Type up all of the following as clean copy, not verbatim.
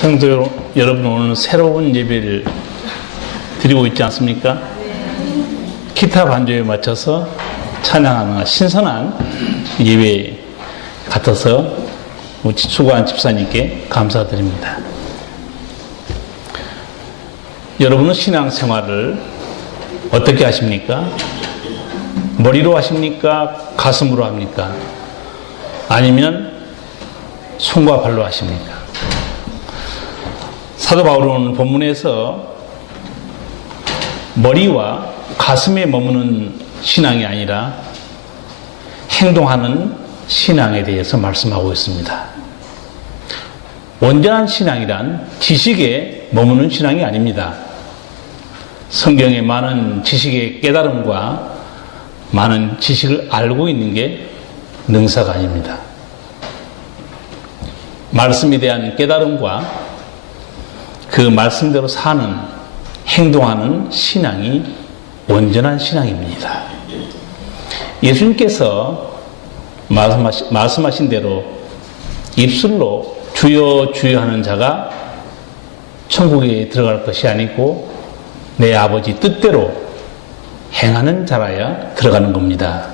성도 여러분, 오늘 새로운 예배를 드리고 있지 않습니까? 기타 반주에 맞춰서 찬양하는 신선한 예배 같아서 수고한 집사님께 감사드립니다. 여러분은 신앙생활을 어떻게 하십니까? 머리로 하십니까? 가슴으로 합니까? 아니면 손과 발로 하십니까? 사도 바울은 본문에서 머리와 가슴에 머무는 신앙이 아니라 행동하는 신앙에 대해서 말씀하고 있습니다. 온전한 신앙이란 지식에 머무는 신앙이 아닙니다. 성경의 많은 지식의 깨달음과 많은 지식을 알고 있는 게 능사가 아닙니다. 말씀에 대한 깨달음과 그 말씀대로 사는, 행동하는 신앙이 온전한 신앙입니다. 예수님께서 말씀하신 대로 입술로 주여 주여 하는 자가 천국에 들어갈 것이 아니고 내 아버지 뜻대로 행하는 자라야 들어가는 겁니다.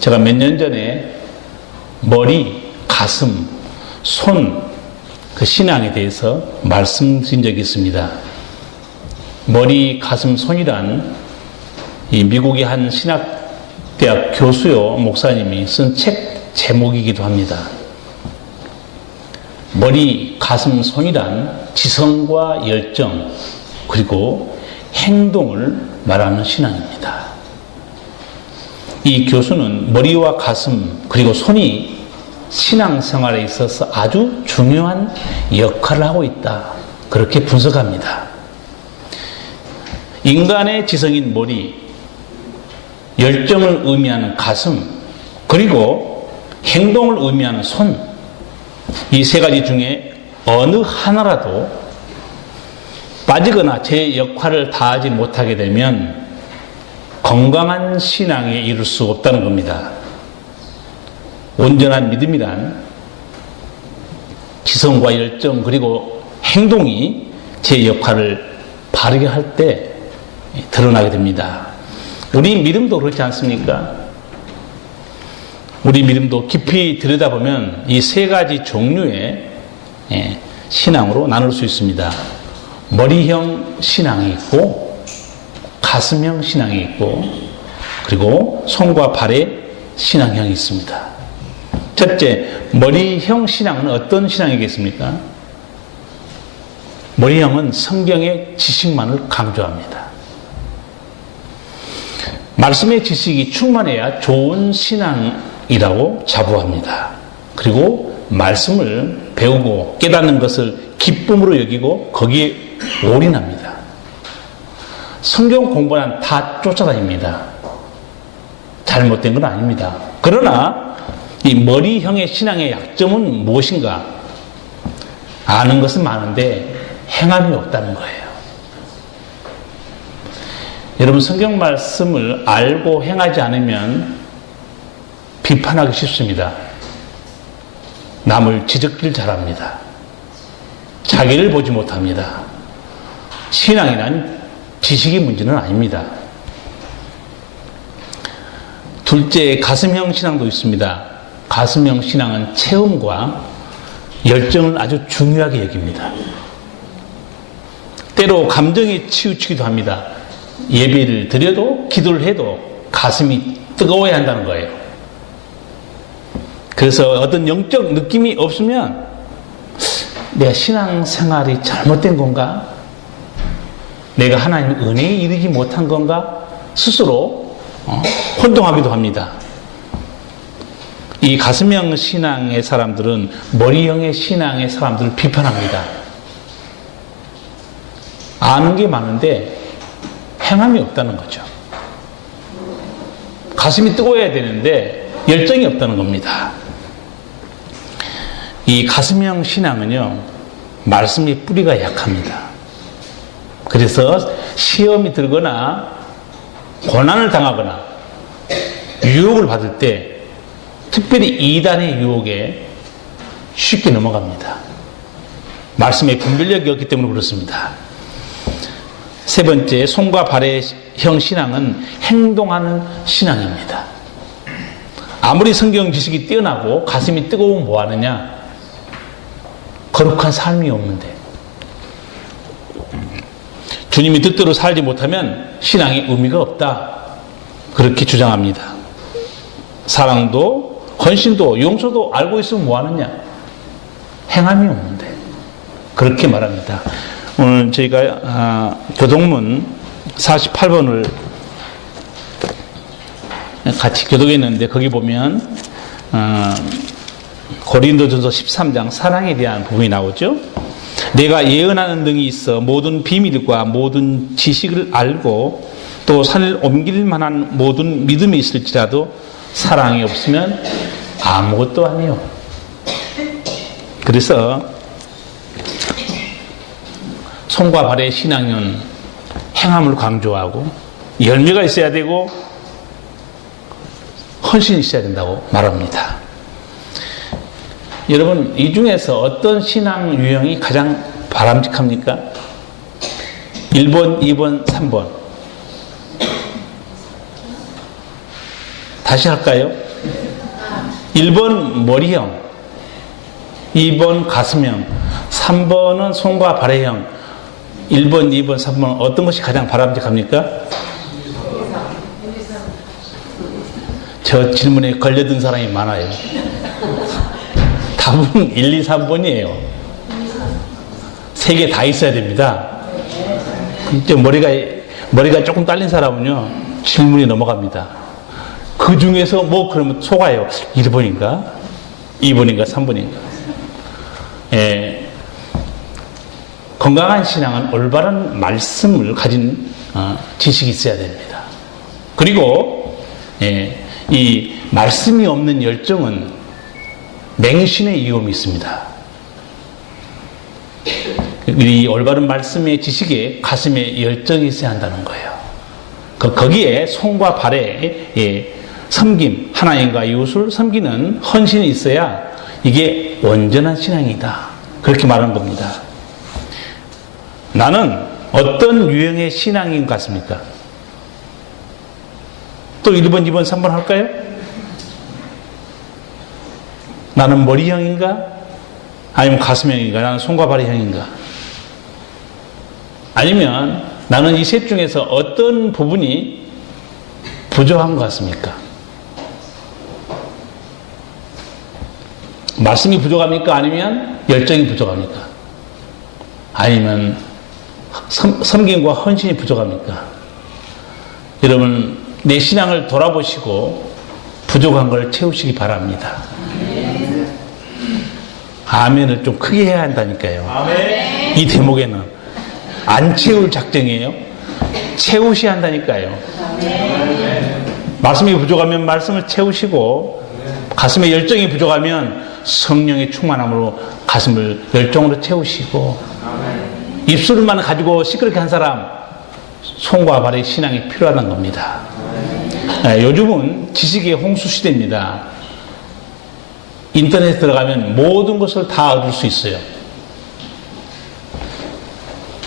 제가 몇 년 전에 머리, 가슴, 손, 그 신앙에 대해서 말씀드린 적이 있습니다. 머리, 가슴, 손이란 이 미국의 한 신학대학 교수요 목사님이 쓴 책 제목이기도 합니다. 머리, 가슴, 손이란 지성과 열정 그리고 행동을 말하는 신앙입니다. 이 교수는 머리와 가슴 그리고 손이 신앙생활에 있어서 아주 중요한 역할을 하고 있다. 그렇게 분석합니다. 인간의 지성인 머리, 열정을 의미하는 가슴, 그리고 행동을 의미하는 손, 이 세 가지 중에 어느 하나라도 빠지거나 제 역할을 다하지 못하게 되면 건강한 신앙에 이룰 수 없다는 겁니다. 온전한 믿음이란 지성과 열정 그리고 행동이 제 역할을 바르게 할 때 드러나게 됩니다. 우리 믿음도 그렇지 않습니까? 우리 믿음도 깊이 들여다보면 이 세 가지 종류의 신앙으로 나눌 수 있습니다. 머리형 신앙이 있고 가슴형 신앙이 있고 그리고 손과 발의 신앙형이 있습니다. 첫째, 머리형 신앙은 어떤 신앙이겠습니까? 머리형은 성경의 지식만을 강조합니다. 말씀의 지식이 충만해야 좋은 신앙이라고 자부합니다. 그리고 말씀을 배우고 깨닫는 것을 기쁨으로 여기고 거기에 올인합니다. 성경 공부는 다 쫓아다닙니다. 잘못된 건 아닙니다. 그러나 이 머리형의 신앙의 약점은 무엇인가? 아는 것은 많은데 행함이 없다는 거예요. 여러분, 성경 말씀을 알고 행하지 않으면 비판하기 쉽습니다. 남을 지적질 잘합니다. 자기를 보지 못합니다. 신앙이란 지식의 문제는 아닙니다. 둘째, 가슴형 신앙도 있습니다. 가슴형 신앙은 체험과 열정을 아주 중요하게 여깁니다. 때로 감정에 치우치기도 합니다. 예배를 드려도 기도를 해도 가슴이 뜨거워야 한다는 거예요. 그래서 어떤 영적 느낌이 없으면 내가 신앙생활이 잘못된 건가? 내가 하나님 은혜에 이르지 못한 건가? 스스로 혼동하기도 합니다. 이 가슴형 신앙의 사람들은 머리형의 신앙의 사람들을 비판합니다. 아는 게 많은데 행함이 없다는 거죠. 가슴이 뜨거워야 되는데 열정이 없다는 겁니다. 이 가슴형 신앙은요, 말씀의 뿌리가 약합니다. 그래서 시험이 들거나 고난을 당하거나 유혹을 받을 때 특별히 이단의 유혹에 쉽게 넘어갑니다. 말씀의 분별력이 없기 때문에 그렇습니다. 세 번째, 손과 발의형 신앙은 행동하는 신앙입니다. 아무리 성경 지식이 뛰어나고 가슴이 뜨거우면 뭐하느냐? 거룩한 삶이 없는데, 주님이 뜻대로 살지 못하면 신앙이 의미가 없다, 그렇게 주장합니다. 사랑도 헌신도 용서도 알고 있으면 뭐하느냐? 행함이 없는데, 그렇게 말합니다. 오늘 저희가 교독문 48번을 같이 교독했는데, 거기 보면 고린도전서 13장 사랑에 대한 부분이 나오죠. 내가 예언하는 등이 있어 모든 비밀과 모든 지식을 알고 또 산을 옮길 만한 모든 믿음이 있을지라도 사랑이 없으면 아무것도 아니요. 그래서 손과 발의 신앙은 행함을 강조하고 열매가 있어야 되고 헌신이 있어야 된다고 말합니다. 여러분, 이 중에서 어떤 신앙 유형이 가장 바람직합니까? 1번, 2번, 3번. 다시 할까요? 1번 머리형, 2번 가슴형, 3번은 손과 발의형. 1번, 2번, 3번 어떤 것이 가장 바람직합니까? 저 질문에 걸려든 사람이 많아요. 답은 1, 2, 3번이에요. 세 개 다 있어야 됩니다. 이제 머리가 조금 딸린 사람은요, 질문이 넘어갑니다. 그 중에서 뭐 그러면 속아요. 1번인가? 2번인가? 3번인가? 예. 건강한 신앙은 올바른 말씀을 가진 지식이 있어야 됩니다. 그리고 이 말씀이 없는 열정은 맹신의 위험이 있습니다. 이 올바른 말씀의 지식에 가슴에 열정이 있어야 한다는 거예요. 거기에 손과 발에 섬김, 하나님과 이웃을 섬기는 헌신이 있어야 이게 온전한 신앙이다, 그렇게 말하는 겁니다. 나는 어떤 유형의 신앙인 것 같습니까? 또 1번, 2번, 3번 할까요? 나는 머리형인가? 아니면 가슴형인가? 나는 손과 발의형인가? 아니면 나는 이 셋 중에서 어떤 부분이 부족한 것 같습니까? 말씀이 부족합니까? 아니면 열정이 부족합니까? 아니면 섬김과 헌신이 부족합니까? 여러분, 내 신앙을 돌아보시고 부족한 걸 채우시기 바랍니다. 아멘을 좀 크게 해야 한다니까요. 아멘. 이 대목에는 안 채울 작정이에요. 채우셔야 한다니까요. 아멘. 말씀이 부족하면 말씀을 채우시고, 가슴에 열정이 부족하면 성령의 충만함으로 가슴을 열정으로 채우시고, 입술만 가지고 시끄럽게 한 사람, 손과 발의 신앙이 필요하다는 겁니다. 요즘은 지식의 홍수 시대입니다. 인터넷에 들어가면 모든 것을 다 얻을 수 있어요.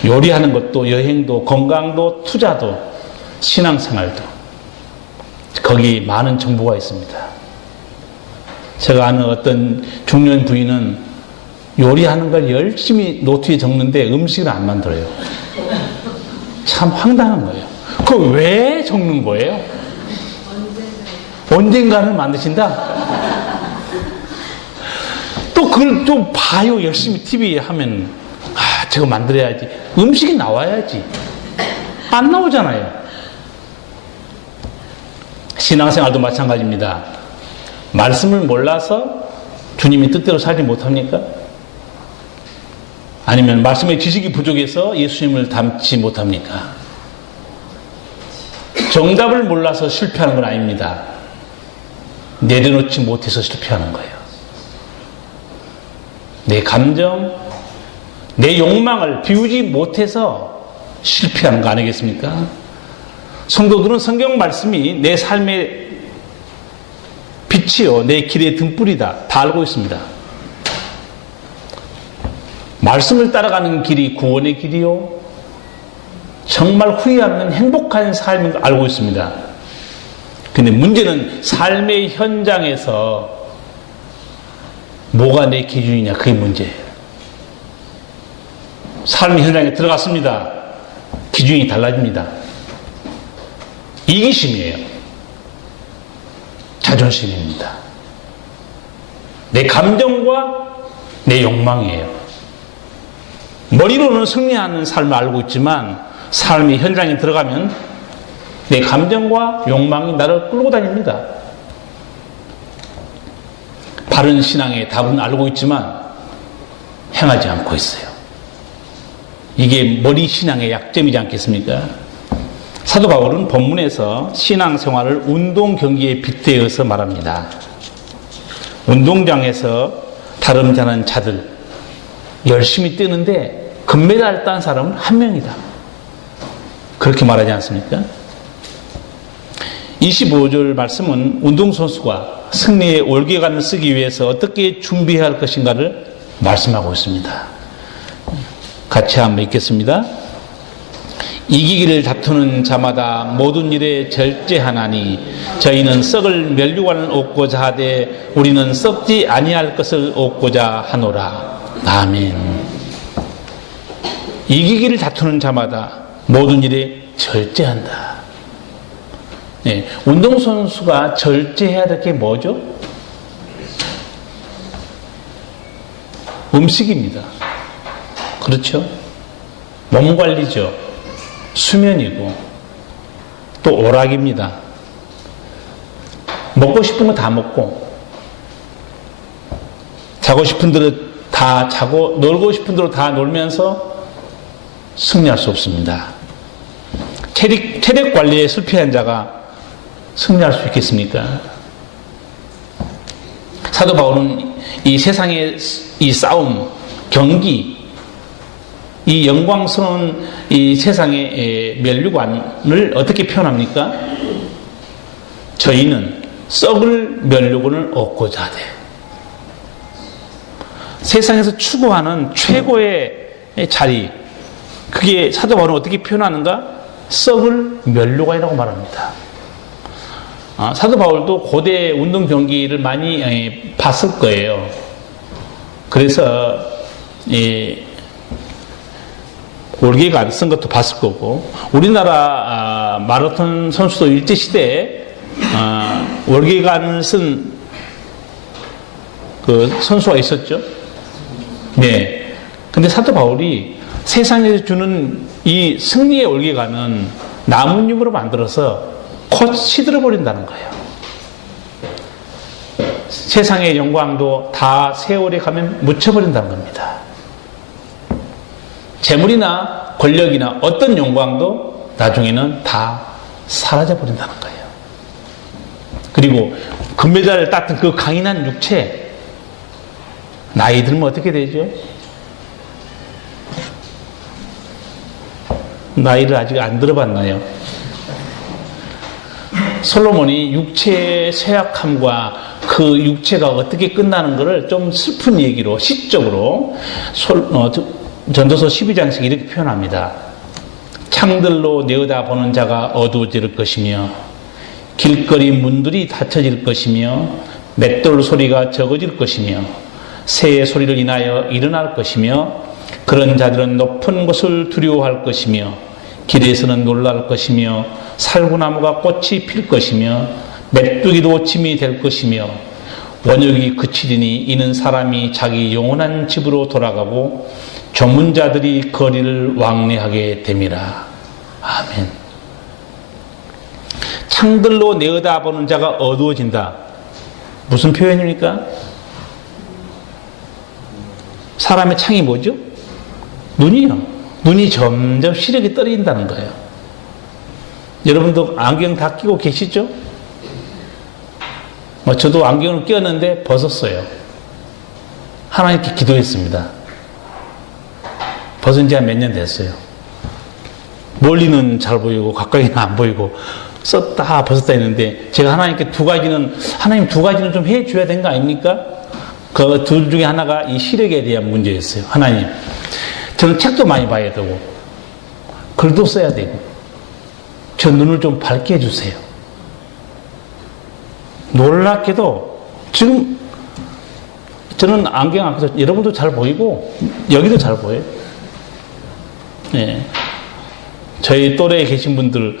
요리하는 것도, 여행도, 건강도, 투자도, 신앙생활도. 거기 많은 정보가 있습니다. 제가 아는 어떤 중년 부인은 요리하는 걸 열심히 노트에 적는데 음식을 안 만들어요. 참 황당한 거예요. 그걸 왜 적는 거예요? 언젠가는 만드신다? 또 그걸 좀 봐요. 열심히 TV에 하면. 저거 만들어야지. 음식이 나와야지. 안 나오잖아요. 신앙생활도 마찬가지입니다. 말씀을 몰라서 주님의 뜻대로 살지 못합니까? 아니면 말씀의 지식이 부족해서 예수님을 닮지 못합니까? 정답을 몰라서 실패하는 건 아닙니다. 내려놓지 못해서 실패하는 거예요. 내 감정, 내 욕망을 비우지 못해서 실패하는 거 아니겠습니까? 성도들은 성경 말씀이 내 삶의 빛이요, 내 길의 등불이다, 다 알고 있습니다. 말씀을 따라가는 길이 구원의 길이요, 정말 후회 없는 행복한 삶인 걸 알고 있습니다. 근데 문제는 삶의 현장에서 뭐가 내 기준이냐, 그게 문제예요. 삶의 현장에 들어갔습니다. 기준이 달라집니다. 이기심이에요. 자존심입니다. 내 감정과 내 욕망이에요. 머리로는 승리하는 삶을 알고 있지만 삶의 현장에 들어가면 내 감정과 욕망이 나를 끌고 다닙니다. 바른 신앙의 답은 알고 있지만 행하지 않고 있어요. 이게 머리 신앙의 약점이지 않겠습니까? 사도 바울은 본문에서 신앙생활을 운동 경기에 빗대어서 말합니다. 운동장에서 다름질하는 자들 열심히 뛰는데 금메달 딴 사람은 한 명이다. 그렇게 말하지 않습니까? 25절 말씀은 운동선수가 승리의 올개관을 쓰기 위해서 어떻게 준비해야 할 것인가를 말씀하고 있습니다. 같이 한번 읽겠습니다. 이기기를 다투는 자마다 모든 일에 절제하나니 저희는 썩을 면류관을 얻고자 하되 우리는 썩지 아니할 것을 얻고자 하노라. 아멘. 이기기를 다투는 자마다 모든 일에 절제한다. 네, 운동선수가 절제해야 될 게 뭐죠? 음식입니다. 그렇죠? 몸 관리죠. 수면이고 또 오락입니다. 먹고 싶은 거 다 먹고 자고 싶은 대로 다 자고 놀고 싶은 대로 다 놀면서 승리할 수 없습니다. 체력 관리에 실패한 자가 승리할 수 있겠습니까? 사도 바울은 이 세상의 이 싸움, 경기, 이 영광스러운 이 세상의 면류관을 어떻게 표현합니까? 저희는 썩을 면류관을 얻고자 하되, 세상에서 추구하는 최고의 자리, 그게 사도 바울은 어떻게 표현하는가? 썩을 면류관이라고 말합니다. 사도 바울도 고대 운동 경기를 많이 봤을 거예요. 그래서 올개관 쓴 것도 봤을 거고, 우리나라 마라톤 선수도 일제시대에 올개관을 쓴 그 선수가 있었죠. 네. 근데 사도 바울이 세상에서 주는 이 승리의 올개관은 나뭇잎으로 만들어서 곧 시들어 버린다는 거예요. 세상의 영광도 다 세월에 가면 묻혀버린다는 겁니다. 재물이나 권력이나 어떤 영광도 나중에는 다 사라져 버린다는 거예요. 그리고 금메달을 땄던 그 강인한 육체, 나이 들면 어떻게 되죠? 나이를 아직 안 들어봤나요? 솔로몬이 육체의 쇠약함과 그 육체가 어떻게 끝나는 것을 좀 슬픈 얘기로 시적으로 전도서 12장씩 이렇게 표현합니다. 창들로 내어다보는 자가 어두워질 것이며 길거리 문들이 닫혀질 것이며 맷돌 소리가 적어질 것이며 새의 소리를 인하여 일어날 것이며 그런 자들은 높은 곳을 두려워할 것이며 길에서는 놀랄 것이며 살구나무가 꽃이 필 것이며 메뚜기도 짐이 될 것이며 원역이 그치리니 이는 사람이 자기 영원한 집으로 돌아가고 조문자들이 거리를 왕래하게 됨이라. 아멘. 창들로 내어다보는 자가 어두워진다. 무슨 표현입니까? 사람의 창이 뭐죠? 눈이요. 눈이 점점 시력이 떨어진다는 거예요. 여러분도 안경 다 끼고 계시죠? 저도 안경을 끼웠는데 벗었어요. 하나님께 기도했습니다. 벗은 지 한 몇 년 됐어요. 멀리는 잘 보이고 가까이는 안 보이고 썼다 벗었다 했는데 제가 하나님께 하나님 두 가지는 좀 해줘야 되는 거 아닙니까? 그 둘 중에 하나가 이 시력에 대한 문제였어요. 하나님, 저는 책도 많이 봐야 되고 글도 써야 되고 저 눈을 좀 밝게 해주세요. 놀랍게도 지금 저는 안경 안 껴서 여러분도 잘 보이고 여기도 잘 보여요. 네. 저희 또래에 계신 분들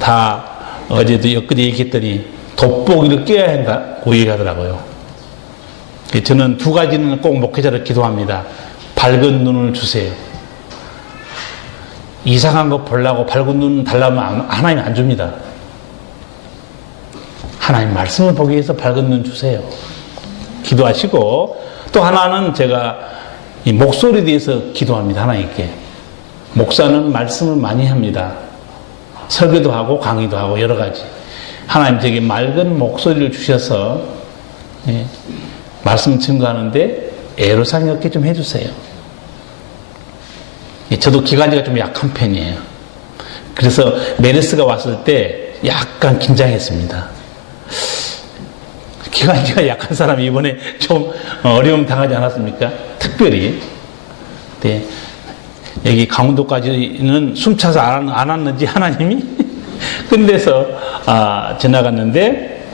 다 어제도 엊그제 얘기했더니 돋보기를 껴야 한다고 얘기하더라고요. 저는 두 가지는 꼭 목회자를 기도합니다. 밝은 눈을 주세요. 이상한 거 보려고 밝은 눈 달라면 하나님 안 줍니다. 하나님 말씀을 보기 위해서 밝은 눈 주세요. 기도하시고, 또 하나는 제가 이 목소리에 대해서 기도합니다. 하나님께. 목사는 말씀을 많이 합니다. 설교도 하고 강의도 하고 여러 가지. 하나님 제게 맑은 목소리를 주셔서 말씀 증거하는데 애로사항이 없게 좀 해주세요. 저도 기관지가 좀 약한 편이에요. 그래서 메르스가 왔을 때 약간 긴장했습니다. 기관지가 약한 사람이 이번에 좀 어려움 당하지 않았습니까? 특별히. 네. 여기 강원도까지는 숨차서 안 왔는지 하나님이 근데서 지나갔는데,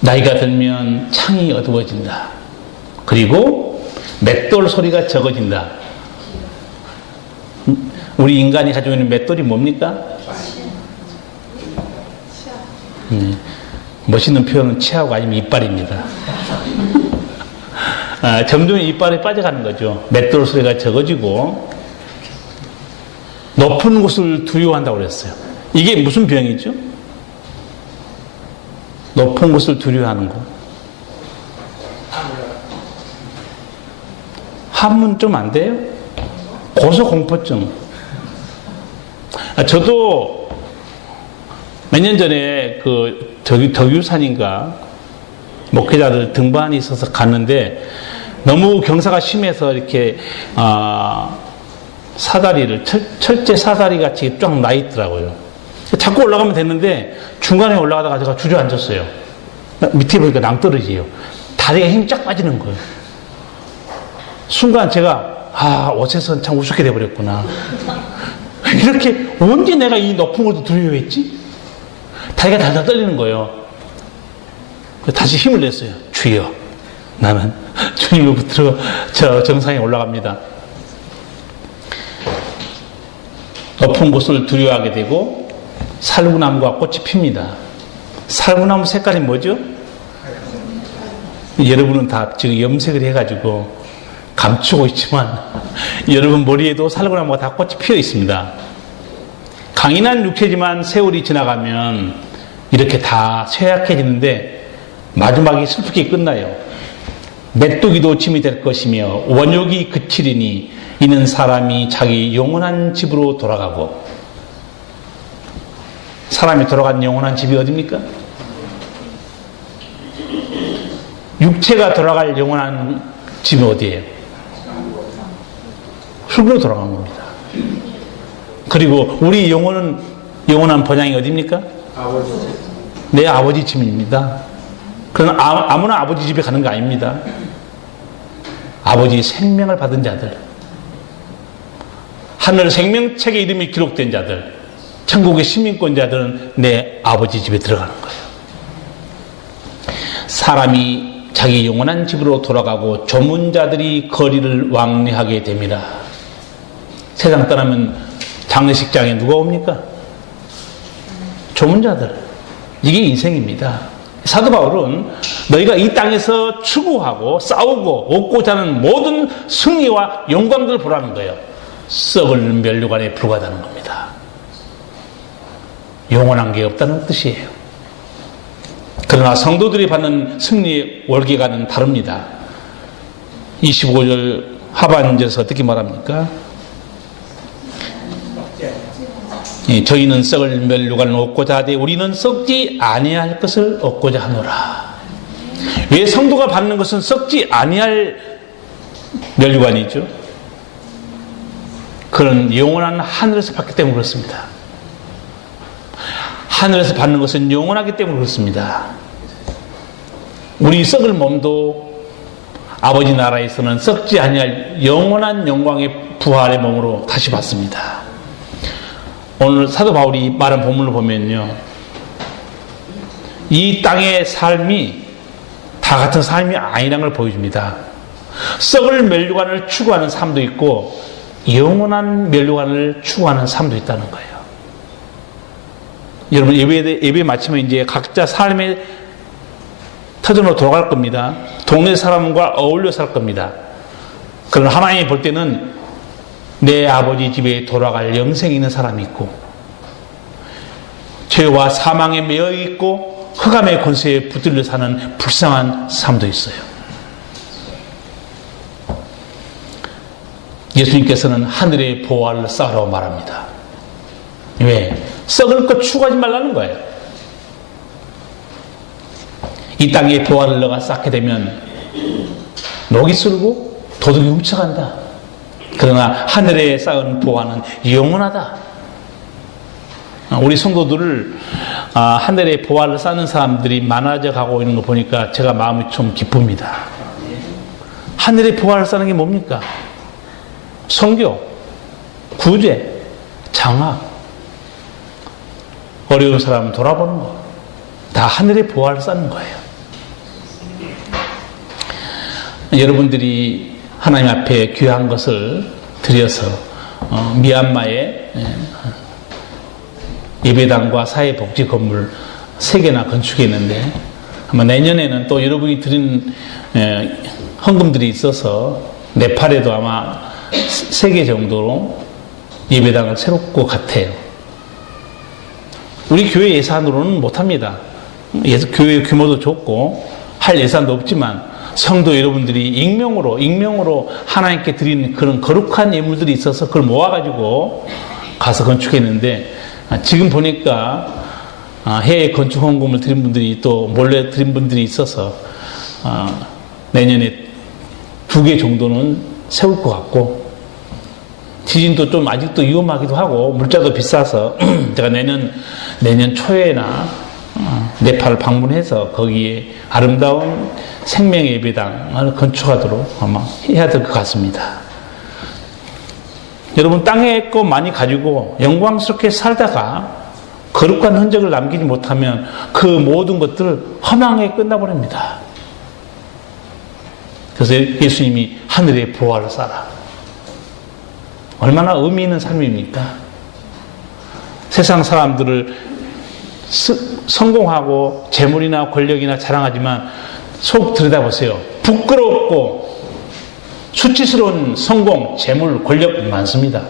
나이가 들면 창이 어두워진다. 그리고 맷돌 소리가 적어진다. 우리 인간이 가지고 있는 맷돌이 뭡니까? 멋있는 표현은 치아가 아니면 이빨입니다. 점점 이빨이 빠져가는 거죠. 맷돌 소리가 적어지고 높은 곳을 두려워한다고 그랬어요. 이게 무슨 병이죠? 높은 곳을 두려워하는 거. 한문 좀 안 돼요? 고소공포증. 저도 몇 년 전에 그 덕유산인가 목회자들 등반이 있어서 갔는데 너무 경사가 심해서 이렇게 사다리를 철제 사다리 같이 쫙 나 있더라고요. 자꾸 올라가면 됐는데 중간에 올라가다가 제가 주저앉았어요. 밑에 보니까 낭떠러지예요. 다리가 힘이 쫙 빠지는 거예요. 순간 제가 어째서 참 우습게 돼버렸구나. 이렇게 언제 내가 이 높은 것도 두려워했지? 다리가 달달 떨리는 거예요. 다시 힘을 냈어요. 주여, 나는 주님을 붙들어 저 정상에 올라갑니다. 높은 곳을 두려워하게 되고 살구나무가 꽃이 핍니다. 살구나무 색깔이 뭐죠? 여러분은 다 지금 염색을 해가지고 감추고 있지만 여러분 머리에도 살구나무가 다 꽃이 피어 있습니다. 강인한 육체지만 세월이 지나가면 이렇게 다 쇠약해지는데 마지막에 슬프게 끝나요. 메뚜기도 짐이 될 것이며 원욕이 그치리니 이는 사람이 자기 영원한 집으로 돌아가고. 사람이 돌아간 영원한 집이 어디입니까? 육체가 돌아갈 영원한 집이 어디예요? 흙으로 돌아간 겁니다. 그리고 우리 영원한 본향이 어디입니까? 아버지. 내 아버지 집입니다. 그러나 아무나 아버지 집에 가는 거 아닙니다. 아버지 생명을 받은 자들, 하늘 생명책에 이름이 기록된 자들, 천국의 시민권자들은 내 아버지 집에 들어가는 거예요. 사람이 자기 영원한 집으로 돌아가고 조문자들이 거리를 왕래하게 됩니다. 세상 떠나면 장례식장에 누가 옵니까? 조문자들. 이게 인생입니다. 사도 바울은 너희가 이 땅에서 추구하고 싸우고 얻고자 하는 모든 승리와 영광들을 보라는 거예요. 썩을 면류관에 불과하다는 겁니다. 영원한 게 없다는 뜻이에요. 그러나 성도들이 받는 승리의 월계가는 다릅니다. 25절 하반절에서 어떻게 말합니까? 저희는 썩을 면류관을 얻고자 하되 우리는 썩지 아니할 것을 얻고자 하노라. 왜 성도가 받는 것은 썩지 아니할 면류관이죠? 그런 영원한 하늘에서 받기 때문에 그렇습니다. 하늘에서 받는 것은 영원하기 때문에 그렇습니다. 우리 썩을 몸도 아버지 나라에서는 썩지 아니할 영원한 영광의 부활의 몸으로 다시 받습니다. 오늘 사도 바울이 말한 본문을 보면요, 이 땅의 삶이 다 같은 삶이 아니라는 걸 보여줍니다. 썩을 멸류관을 추구하는 삶도 있고 영원한 멸류관을 추구하는 삶도 있다는 거예요. 여러분, 예배 마치면 이제 각자 삶의 터전으로 돌아갈 겁니다. 동네 사람과 어울려 살 겁니다. 그러나 하나님이 볼 때는 내 아버지 집에 돌아갈 영생이 있는 사람이 있고, 죄와 사망에 매여 있고 흑암의 권세에 붙들려 사는 불쌍한 삶도 있어요. 예수님께서는 하늘의 보화를 쌓으라고 말합니다. 왜? 썩을 것 추구하지 말라는 거예요. 이 땅의 보화를 너가 쌓게 되면 녹이 슬고 도둑이 훔쳐간다. 그러나 하늘에 쌓은 보화는 영원하다. 우리 성도들을 하늘의 보화를 쌓는 사람들이 많아져 가고 있는 거 보니까 제가 마음이 좀 기쁩니다. 하늘의 보화를 쌓는 게 뭡니까? 선교, 구제, 장학, 어려운 사람을 돌아보는 거, 다 하늘의 보화를 쌓는 거예요. 여러분들이 하나님 앞에 귀한 것을 드려서 미얀마에 예배당과 사회복지 건물 3개나 건축했는데, 아마 내년에는 또 여러분이 드린 헌금들이 있어서 네팔에도 아마 3개 정도로 예배당을 세울 것 같아요. 우리 교회 예산으로는 못합니다. 교회 규모도 좋고 할 예산도 없지만 성도 여러분들이 익명으로 하나님께 드리는 그런 거룩한 예물들이 있어서 그걸 모아가지고 가서 건축했는데, 지금 보니까 해외 건축 헌금을 드린 분들이 또 몰래 드린 분들이 있어서 내년에 2개 정도는 세울 것 같고, 지진도 좀 아직도 위험하기도 하고 물자도 비싸서 제가 내년 초에나 네팔을 방문해서 거기에 아름다운 생명 예배당을 건축하도록 아마 해야 될 것 같습니다. 여러분, 땅에 거 많이 가지고 영광스럽게 살다가 거룩한 흔적을 남기지 못하면 그 모든 것들 허망하게 끝나버립니다. 그래서 예수님이 하늘의 보화를 쌓아. 얼마나 의미 있는 삶입니까? 세상 사람들을 성공하고 재물이나 권력이나 자랑하지만 속 들여다보세요. 부끄럽고 수치스러운 성공, 재물, 권력 많습니다.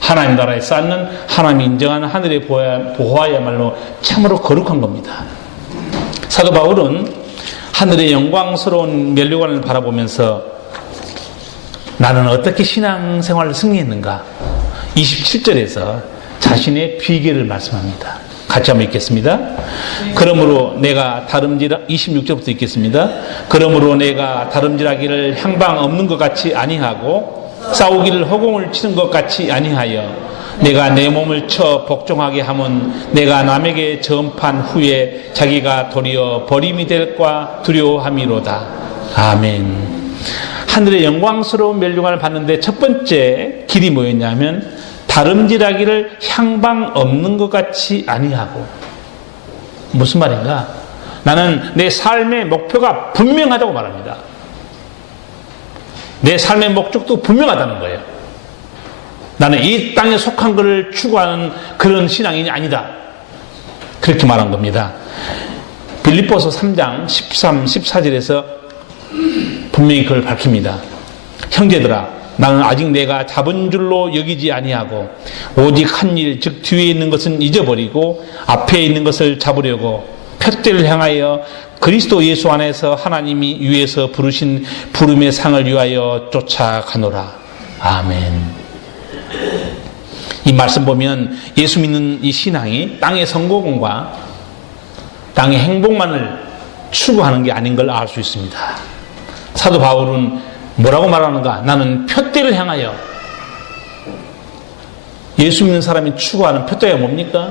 하나님 나라에 쌓는 하나님이 인정하는 하늘의 보화야말로 참으로 거룩한 겁니다. 사도 바울은 하늘의 영광스러운 멸류관을 바라보면서 나는 어떻게 신앙생활을 승리했는가? 27절에서 자신의 비결을 말씀합니다. 같이 한번 읽겠습니다. 그러므로 내가 26절부터 읽겠습니다. 그러므로 내가 다름질하기를 향방 없는 것 같이 아니하고 싸우기를 허공을 치는 것 같이 아니하여 내가 내 몸을 쳐 복종하게 하면 내가 남에게 전판 후에 자기가 도리어 버림이 될까 두려워함이로다. 아멘. 하늘의 영광스러운 멸류관을 봤는데 첫 번째 길이 뭐였냐면 다름질하기를 향방 없는 것 같이 아니하고. 무슨 말인가? 나는 내 삶의 목표가 분명하다고 말합니다. 내 삶의 목적도 분명하다는 거예요. 나는 이 땅에 속한 것을 추구하는 그런 신앙인이 아니다. 그렇게 말한 겁니다. 빌립보서 3장 13, 14절에서 분명히 그걸 밝힙니다. 형제들아, 나는 아직 내가 잡은 줄로 여기지 아니하고 오직 한 일, 즉 뒤에 있는 것은 잊어버리고 앞에 있는 것을 잡으려고 표대를 향하여 그리스도 예수 안에서 하나님이 위에서 부르신 부름의 상을 위하여 쫓아가노라. 아멘. 이 말씀 보면 예수 믿는 이 신앙이 땅의 성공과 땅의 행복만을 추구하는 게 아닌 걸 알 수 있습니다. 사도 바울은 뭐라고 말하는가? 나는 표대를 향하여. 예수 믿는 사람이 추구하는 표대가 뭡니까?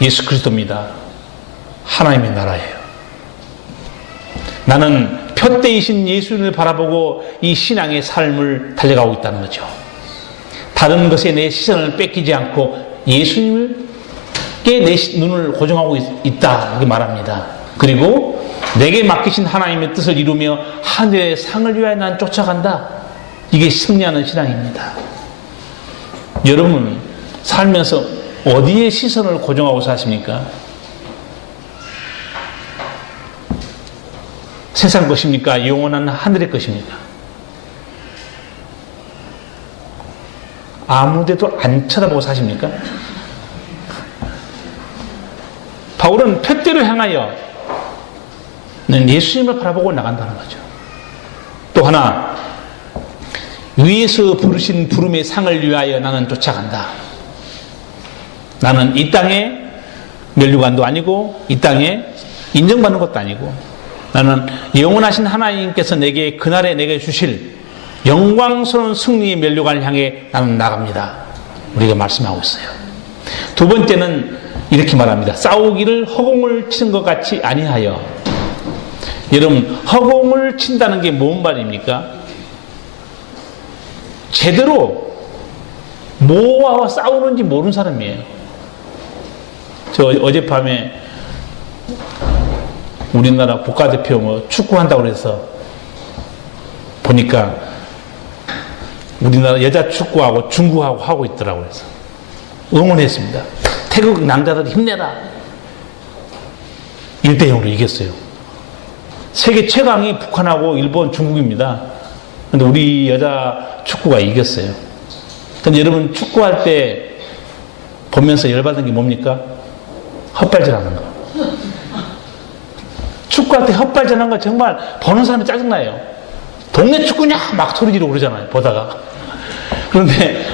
예수 그리스도입니다. 하나님의 나라예요. 나는 표대이신 예수님을 바라보고 이 신앙의 삶을 달려가고 있다는 거죠. 다른 것에 내 시선을 뺏기지 않고 예수님께 내 눈을 고정하고 있다 이렇게 말합니다. 그리고 내게 맡기신 하나님의 뜻을 이루며 하늘의 상을 위하여 난 쫓아간다. 이게 승리하는 신앙입니다. 여러분 살면서 어디에 시선을 고정하고 사십니까? 세상 것입니까? 영원한 하늘의 것입니까? 아무데도 안 쳐다보고 사십니까? 바울은 표대를 향하여 예수님을 바라보고 나간다는 거죠. 또 하나, 위에서 부르신 부름의 상을 위하여 나는 쫓아간다. 나는 이 땅에 면류관도 아니고 이 땅에 인정받는 것도 아니고 나는 영원하신 하나님께서 내게 그날에 내게 주실 영광스러운 승리의 면류관을 향해 나는 나갑니다. 우리가 말씀하고 있어요. 두 번째는 이렇게 말합니다. 싸우기를 허공을 치는 것 같이 아니하여. 여러분 허공을 친다는 게 뭔 말입니까? 제대로 뭐와 싸우는지 모르는 사람이에요. 저 어젯밤에 우리나라 국가대표 축구한다고 그래서 보니까 우리나라 여자 축구하고 중국하고 하고 있더라고요. 그래서 응원했습니다. 태국 남자들 힘내라. 1대0으로 이겼어요. 세계 최강이 북한하고 일본, 중국입니다. 근데 우리 여자 축구가 이겼어요. 근데 여러분 축구할 때 보면서 열받은 게 뭡니까? 헛발질하는 거. 축구할 때 헛발질하는 거 정말 보는 사람이 짜증나요. 동네 축구냐? 막 소리 지르고 그러잖아요. 보다가. 그런데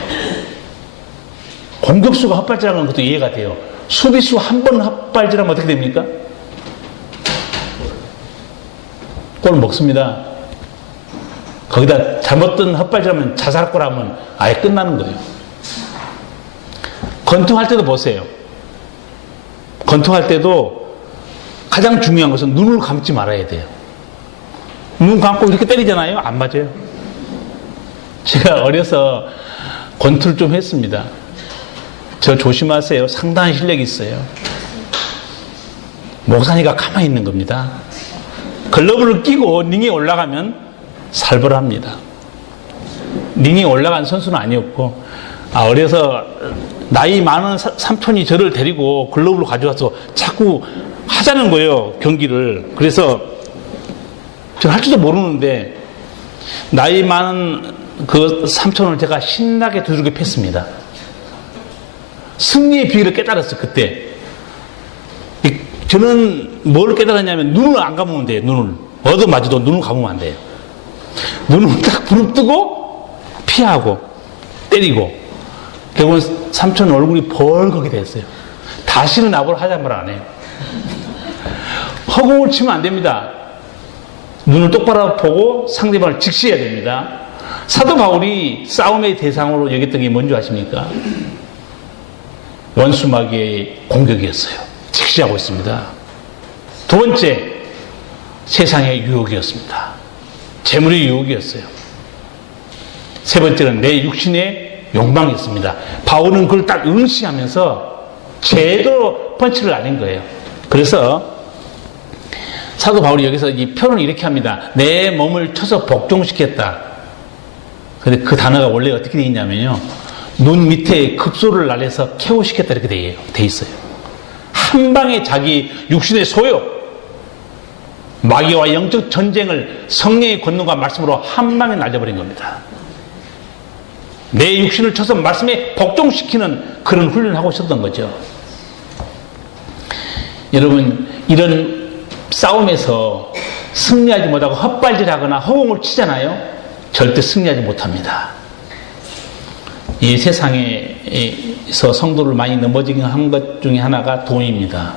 공격수가 헛발질하는 것도 이해가 돼요. 수비수 한 번 헛발질하면 어떻게 됩니까? 골 먹습니다. 거기다 잘못된 헛발질하면 자살골 하면 아예 끝나는 거예요. 권투할 때도 보세요. 권투할 때도 가장 중요한 것은 눈을 감지 말아야 돼요. 눈 감고 이렇게 때리잖아요. 안 맞아요. 제가 어려서 권투를 좀 했습니다. 저 조심하세요. 상당한 실력이 있어요. 목사니까 가만히 있는 겁니다. 글러브를 끼고 링에 올라가면 살벌합니다. 링에 올라간 선수는 아니었고, 어려서 나이 많은 삼촌이 저를 데리고 글러브를 가져와서 자꾸 하자는 거예요. 경기를. 그래서 저는 할 줄도 모르는데 나이 많은 그 삼촌을 제가 신나게 두들겨 팼습니다. 승리의 비결을 깨달았어요. 그때. 저는 뭘 깨달았냐면 눈을 안 감으면 돼요. 눈을. 얻어맞아도 눈을 감으면 안 돼요. 눈을 딱 부릅뜨고 피하고 때리고 결국은 삼촌 얼굴이 벌겋게 됐어요. 다시는 나보고 하자는 말 안 해요. 허공을 치면 안 됩니다. 눈을 똑바로 보고 상대방을 직시해야 됩니다. 사도 바울이 싸움의 대상으로 여겼던 게 뭔지 아십니까? 원수 마귀의 공격이었어요. 직시하고 있습니다. 두 번째, 세상의 유혹이었습니다. 재물의 유혹이었어요. 세 번째는 내 육신의 욕망이었습니다. 바울은 그걸 딱 응시하면서 제대로 펀치를 날린 거예요. 그래서 사도 바울이 여기서 이 표현을 이렇게 합니다. 내 몸을 쳐서 복종시켰다. 근데 그 단어가 원래 어떻게 되어 있냐면요. 눈 밑에 급소를 날려서 케어시켰다 이렇게 돼 있어요. 한 방에 자기 육신의 소욕, 마귀와 영적 전쟁을 성령의 권능과 말씀으로 한 방에 날려버린 겁니다. 내 육신을 쳐서 말씀에 복종시키는 그런 훈련을 하고 있었던 거죠. 여러분, 이런 싸움에서 승리하지 못하고 헛발질하거나 허공을 치잖아요. 절대 승리하지 못합니다. 이 세상에서 성도를 많이 넘어지게 한 것 중에 하나가 돈입니다.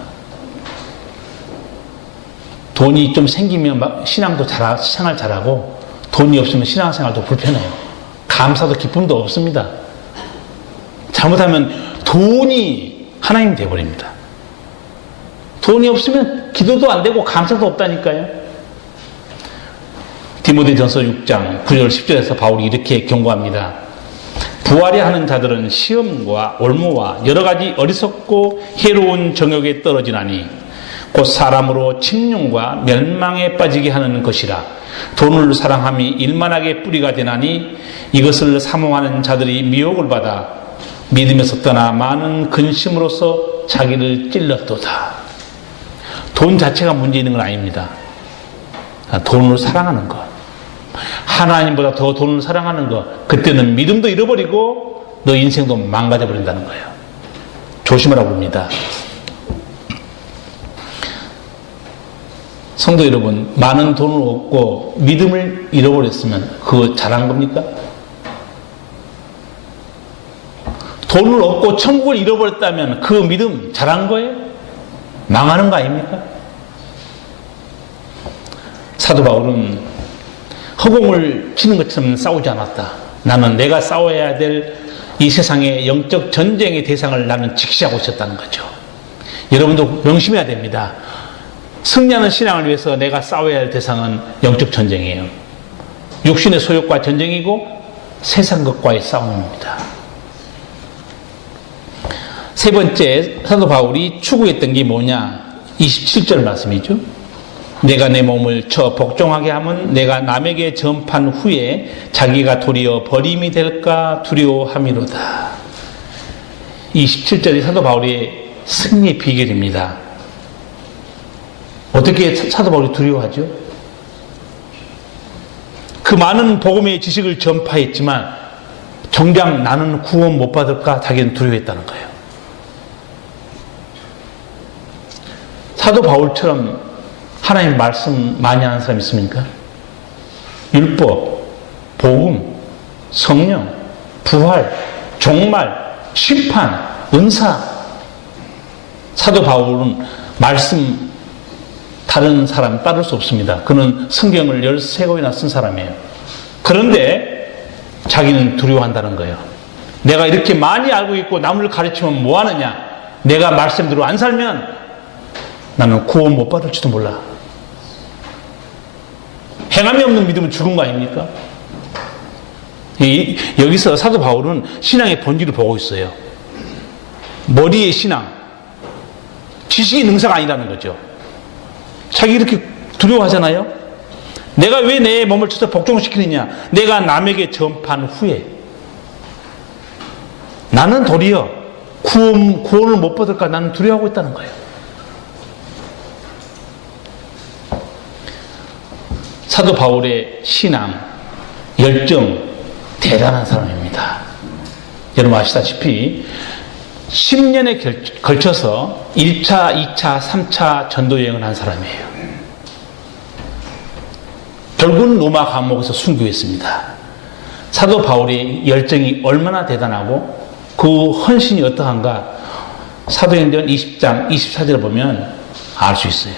돈이 좀 생기면 신앙도 생활 잘하고 돈이 없으면 신앙생활도 불편해요. 감사도 기쁨도 없습니다. 잘못하면 돈이 하나님이 되어버립니다. 돈이 없으면 기도도 안 되고 감사도 없다니까요. 디모데전서 6장 9절 10절에서 바울이 이렇게 경고합니다. 부하려 하는 자들은 시험과 올무와 여러 가지 어리석고 해로운 정욕에 떨어지나니 곧 사람으로 침륜과 멸망에 빠지게 하는 것이라. 돈을 사랑함이 일만하게 뿌리가 되나니 이것을 사모하는 자들이 미혹을 받아 믿음에서 떠나 많은 근심으로써 자기를 찔렀도다. 돈 자체가 문제 있는 건 아닙니다. 돈을 사랑하는 것, 하나님보다 더 돈을 사랑하는 것, 그때는 믿음도 잃어버리고 너 인생도 망가져 버린다는 거예요. 조심하라고 합니다. 성도 여러분, 많은 돈을 얻고 믿음을 잃어버렸으면 그거 잘한 겁니까? 돈을 얻고 천국을 잃어버렸다면 그 믿음 잘한 거예요? 망하는 거 아닙니까? 사도 바울은 허공을 치는 것처럼 싸우지 않았다. 나는 내가 싸워야 될 이 세상의 영적 전쟁의 대상을 나는 직시하고 있었다는 거죠. 여러분도 명심해야 됩니다. 승리하는 신앙을 위해서 내가 싸워야 할 대상은 영적 전쟁이에요. 육신의 소욕과 전쟁이고 세상 것과의 싸움입니다. 세 번째, 사도 바울이 추구했던 게 뭐냐? 27절 말씀이죠. 내가 내 몸을 쳐 복종하게 하면 내가 남에게 전판 후에 자기가 도리어 버림이 될까 두려워함이로다. 27절이 사도 바울의 승리의 비결입니다. 어떻게 사도 바울이 두려워하죠? 그 많은 복음의 지식을 전파했지만 정작 나는 구원 못 받을까 자기는 두려워했다는 거예요. 사도 바울처럼 하나님 말씀 많이 하는 사람 있습니까? 율법, 복음, 성령, 부활, 종말, 심판, 은사. 사도 바울은 말씀 다른 사람 따를 수 없습니다. 그는 성경을 13권이나 쓴 사람이에요. 그런데 자기는 두려워한다는 거예요. 내가 이렇게 많이 알고 있고 남을 가르치면 뭐 하느냐? 내가 말씀대로 안 살면 나는 구원 못 받을지도 몰라. 행함이 없는 믿음은 죽은 거 아닙니까? 여기서 사도 바울은 신앙의 본질을 보고 있어요. 머리의 신앙, 지식의 능사가 아니라는 거죠. 자기 이렇게 두려워하잖아요. 내가 왜 내 몸을 쳐서 복종시키느냐? 내가 남에게 전판 후에 나는 도리어 구원을 못 받을까 나는 두려워하고 있다는 거예요. 사도 바울의 신앙, 열정 대단한 사람입니다. 여러분 아시다시피 10년에 걸쳐서 1차, 2차, 3차 전도여행을 한 사람이에요. 결국은 로마 감옥에서 순교했습니다. 사도 바울의 열정이 얼마나 대단하고 그 헌신이 어떠한가 사도행전 20장 24절을 보면 알 수 있어요.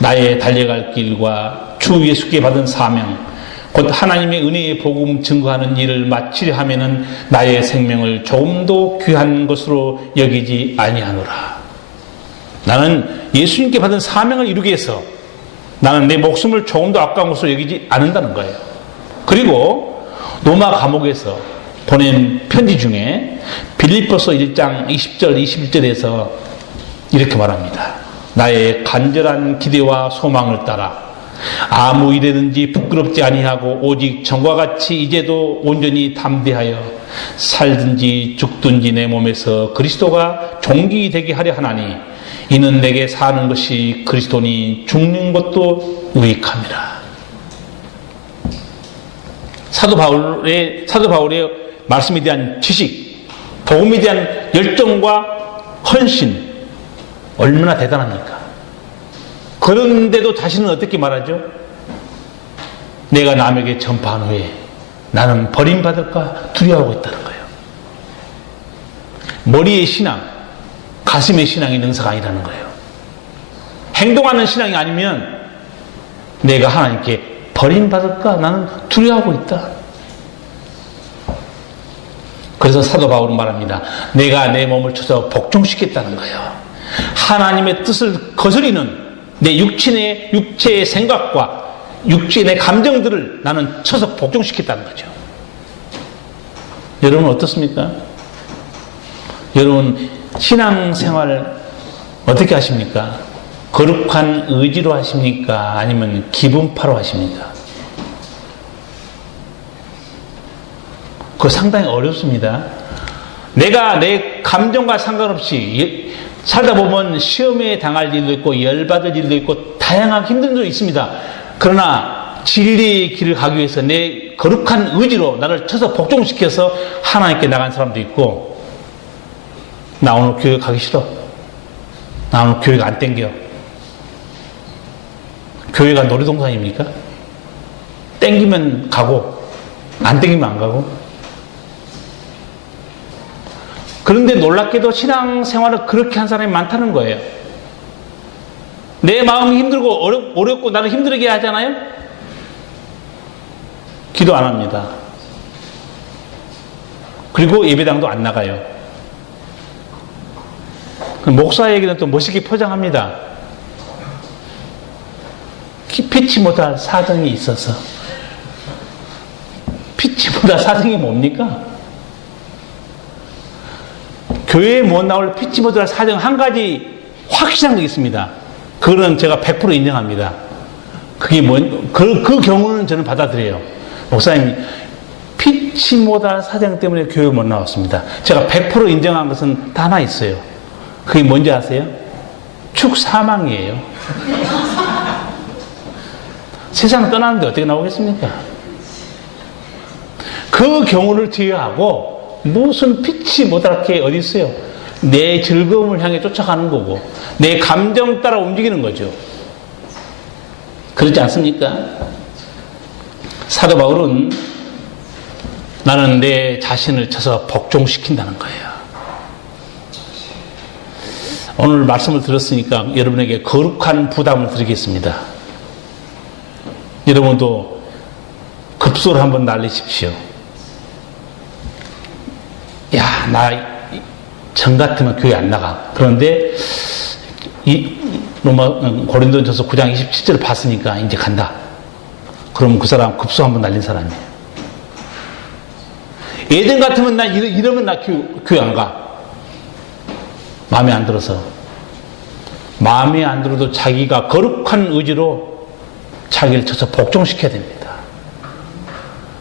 나의 달려갈 길과 주 예수께 받은 사명 곧 하나님의 은혜의 복음 증거하는 일을 마치려 하면은 나의 생명을 조금도 귀한 것으로 여기지 아니하노라. 나는 예수님께 받은 사명을 이루기 위해서 나는 내 목숨을 조금도 아까운 것으로 여기지 않는다는 거예요. 그리고 로마 감옥에서 보낸 편지 중에 빌립보서 1장 20절 21절에서 이렇게 말합니다. 나의 간절한 기대와 소망을 따라 아무 일에든지 부끄럽지 아니하고 오직 전과 같이 이제도 온전히 담대하여 살든지 죽든지 내 몸에서 그리스도가 존귀되게 하려 하나니 이는 내게 사는 것이 그리스도니 죽는 것도 유익함이라. 사도 바울의 말씀에 대한 지식, 복음에 대한 열정과 헌신 얼마나 대단합니까? 그런데도 자신은 어떻게 말하죠? 내가 남에게 전파한 후에 나는 버림받을까 두려워하고 있다는 거예요. 머리의 신앙, 가슴의 신앙이 능사가 아니라는 거예요. 행동하는 신앙이 아니면 내가 하나님께 버림받을까 나는 두려워하고 있다. 그래서 사도 바울은 말합니다. 내가 내 몸을 쳐서 복종시켰다는 거예요. 하나님의 뜻을 거스리는 내 육체의 생각과 육체의 감정들을 나는 쳐서 복종시켰다는 거죠. 여러분 어떻습니까? 여러분 신앙생활 어떻게 하십니까? 거룩한 의지로 하십니까? 아니면 기분파로 하십니까? 그거 상당히 어렵습니다. 내가 내 감정과 상관없이 살다 보면 시험에 당할 일도 있고 열받을 일도 있고 다양한 힘든 일도 있습니다. 그러나 진리의 길을 가기 위해서 내 거룩한 의지로 나를 쳐서 복종시켜서 하나님께 나간 사람도 있고, 나 오늘 교회 가기 싫어. 나 오늘 교회가 안 땡겨. 교회가 놀이동산입니까? 땡기면 가고 안 땡기면 안 가고. 그런데 놀랍게도 신앙생활을 그렇게 한 사람이 많다는 거예요. 내 마음이 힘들고 어렵고 나를 힘들게 하잖아요? 기도 안 합니다. 그리고 예배당도 안 나가요. 목사에게는 또 멋있게 포장합니다. 피치 못할 사정이 있어서. 피치 못할 사정이 뭡니까? 교회에 못 나올 피치 못할 사정 한 가지 확실한 게 있습니다. 그거는 제가 100% 인정합니다. 그게 그 경우는 저는 받아들여요. 목사님, 피치 못할 사정 때문에 교회 못 나왔습니다. 제가 100% 인정한 것은 다 하나 있어요. 그게 뭔지 아세요? 축사망이에요. 세상 떠나는데 어떻게 나오겠습니까? 그 경우를 제외하고 무슨 피치 못할 게 어디 있어요? 내 즐거움을 향해 쫓아가는 거고 내 감정 따라 움직이는 거죠. 그렇지 않습니까? 사도 바울은 나는 내 자신을 쳐서 복종시킨다는 거예요. 오늘 말씀을 들었으니까 여러분에게 거룩한 부담을 드리겠습니다. 여러분도 급소를 한번 날리십시오. 야, 나 전 같으면 교회 안 나가. 그런데 고린도전서 9장 27절을 봤으니까 이제 간다. 그러면 그 사람 급소 한번 날린 사람이에요. 예전 같으면 나 이러면 나 교회 안 가. 마음에 안 들어서. 마음에 안 들어도 자기가 거룩한 의지로 자기를 쳐서 복종시켜야 됩니다.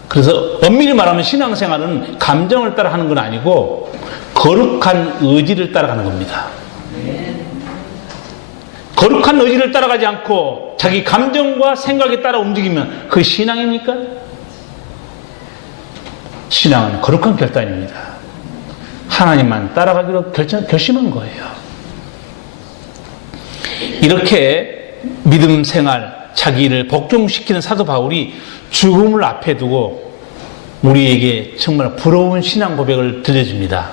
그래서 엄밀히 말하면 신앙생활은 감정을 따라 하는 건 아니고 거룩한 의지를 따라가는 겁니다. 거룩한 의지를 따라가지 않고 자기 감정과 생각에 따라 움직이면 그게 신앙입니까? 신앙은 거룩한 결단입니다. 하나님만 따라가기로 결심한 거예요. 이렇게 믿음 생활, 자기를 복종시키는 사도 바울이 죽음을 앞에 두고 우리에게 정말 부러운 신앙 고백을 들려줍니다.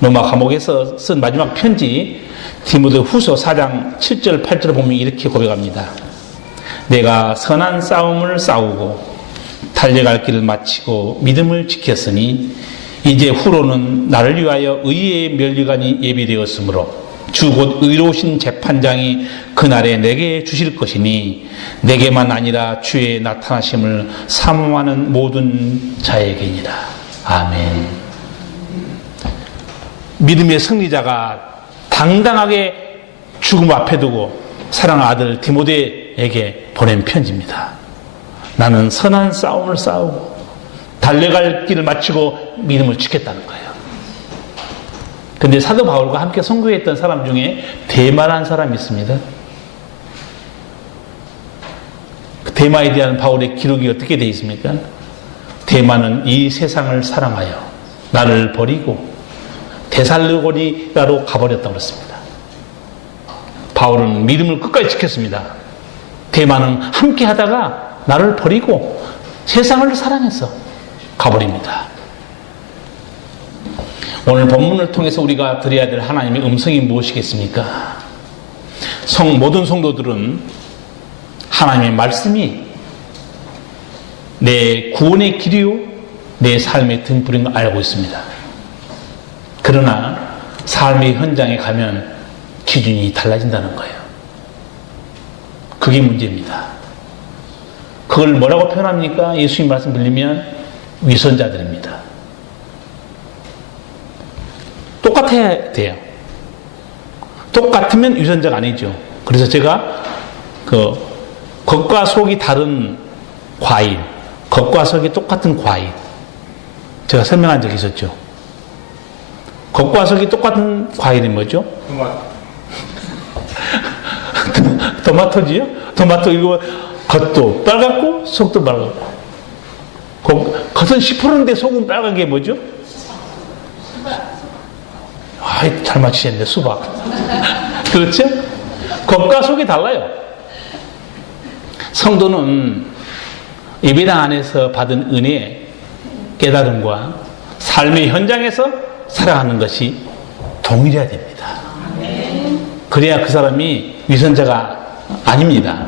로마 감옥에서 쓴 마지막 편지 디모데 후서 4장 7절 8절을 보면 이렇게 고백합니다. 내가 선한 싸움을 싸우고 달려갈 길을 마치고 믿음을 지켰으니 이제 후로는 나를 위하여 의의 면류관이 예비되었으므로 주 곧 의로우신 재판장이 그날에 내게 주실 것이니 내게만 아니라 주의 나타나심을 사모하는 모든 자에게니라. 아멘. 믿음의 승리자가 당당하게 죽음 앞에 두고 사랑하는 아들 디모데에게 보낸 편지입니다. 나는 선한 싸움을 싸우고 달려갈 길을 마치고 믿음을 지켰다는 거예요. 근데 사도 바울과 함께 선교했던 사람 중에 데마라는 사람이 있습니다. 데마에 대한 바울의 기록이 어떻게 되어 있습니까? 데마는 이 세상을 사랑하여 나를 버리고 데살로니가로 가버렸다고 그랬습니다. 바울은 믿음을 끝까지 지켰습니다. 데마는 함께 하다가 나를 버리고 세상을 사랑해서 가버립니다. 오늘 본문을 통해서 우리가 드려야 될 하나님의 음성이 무엇이겠습니까? 모든 성도들은 하나님의 말씀이 내 구원의 길이요 내 삶의 등불인 걸 알고 있습니다. 그러나 삶의 현장에 가면 기준이 달라진다는 거예요. 그게 문제입니다. 그걸 뭐라고 표현합니까? 예수님 말씀 빌리면 위선자들입니다. 똑같아야 돼요. 똑같으면 위선자가 아니죠. 그래서 제가 겉과 속이 다른 과일, 겉과 속이 똑같은 과일, 제가 설명한 적이 있었죠. 겉과 속이 똑같은 과일이 뭐죠? 토마토지요? 토마토 이거 겉도 빨갛고 속도 빨갛고, 겉은 시퍼런데 속은 빨간 게 뭐죠? 잘 맞히셨네. 수박. 그렇죠? 겉과 속이 달라요. 성도는 예배당 안에서 받은 은혜, 깨달음과 삶의 현장에서 살아가는 것이 동일해야 됩니다. 그래야 그 사람이 위선자가 아닙니다.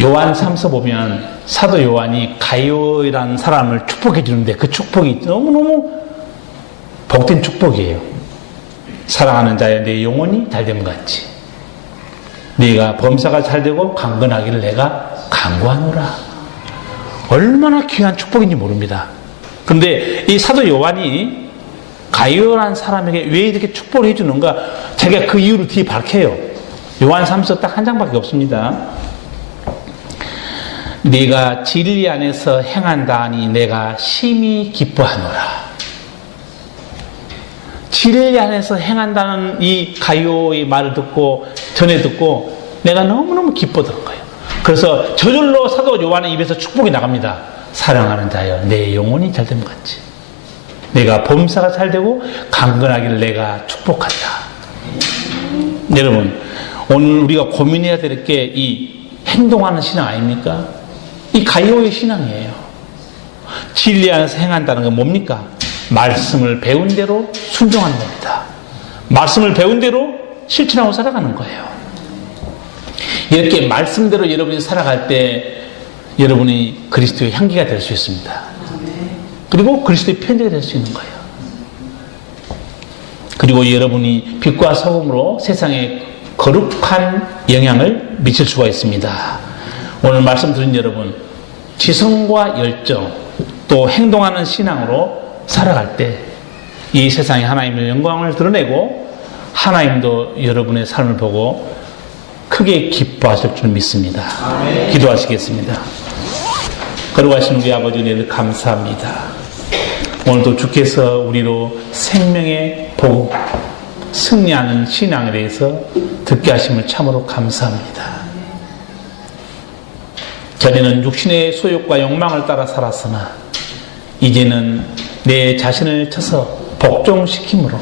요한 3서 보면 사도 요한이 가이오라는 사람을 축복해 주는데 그 축복이 너무너무 복된 축복이에요. 사랑하는 자여 내 영혼이 잘됨 같이 네가 범사가 잘되고 강건하기를 내가 간구하노라. 얼마나 귀한 축복인지 모릅니다. 그런데 이 사도 요한이 가이오라는 사람에게 왜 이렇게 축복을 해주는가, 자기가 그 이유를 뒤에 밝혀요. 요한 3서 딱 한 장밖에 없습니다. 네가 진리 안에서 행한다니 내가 심히 기뻐하노라. 진리 안에서 행한다는 이 가이오의 말을 듣고 전해 듣고 내가 너무너무 기뻐하는 거예요. 그래서 저절로 사도 요한의 입에서 축복이 나갑니다. 사랑하는 자여 내 영혼이 잘됨 같이 내가 범사가 잘되고 강건하기를 내가 축복한다. 여러분, 오늘 우리가 고민해야 될 게 이 행동하는 신앙 아닙니까? 이 가이오의 신앙이에요. 진리 안에서 행한다는 건 뭡니까? 말씀을 배운 대로 순종하는 겁니다. 말씀을 배운 대로 실천하고 살아가는 거예요. 이렇게 말씀대로 여러분이 살아갈 때 여러분이 그리스도의 향기가 될 수 있습니다. 그리고 그리스도의 편지가 될 수 있는 거예요. 그리고 여러분이 빛과 소금으로 세상에 거룩한 영향을 미칠 수가 있습니다. 오늘 말씀 들은 여러분, 지성과 열정 또 행동하는 신앙으로 살아갈 때 이 세상에 하나님의 영광을 드러내고 하나님도 여러분의 삶을 보고 크게 기뻐하실 줄 믿습니다. 아멘. 기도하시겠습니다. 거룩하신 우리 아버지 은혜를 감사합니다. 오늘도 주께서 우리로 생명의 복음, 승리하는 신앙에 대해서 듣게 하심을 참으로 감사합니다. 전에는 육신의 소욕과 욕망을 따라 살았으나 이제는 내 자신을 쳐서 복종시킴으로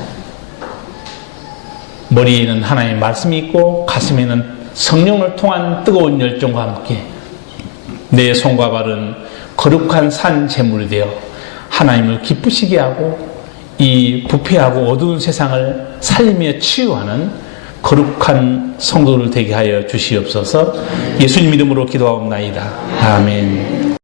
머리에는 하나님의 말씀이 있고 가슴에는 성령을 통한 뜨거운 열정과 함께 내 손과 발은 거룩한 산 제물이 되어 하나님을 기쁘시게 하고 이 부패하고 어두운 세상을 살리며 치유하는 거룩한 성도를 되게 하여 주시옵소서. 예수님 이름으로 기도하옵나이다. 아멘.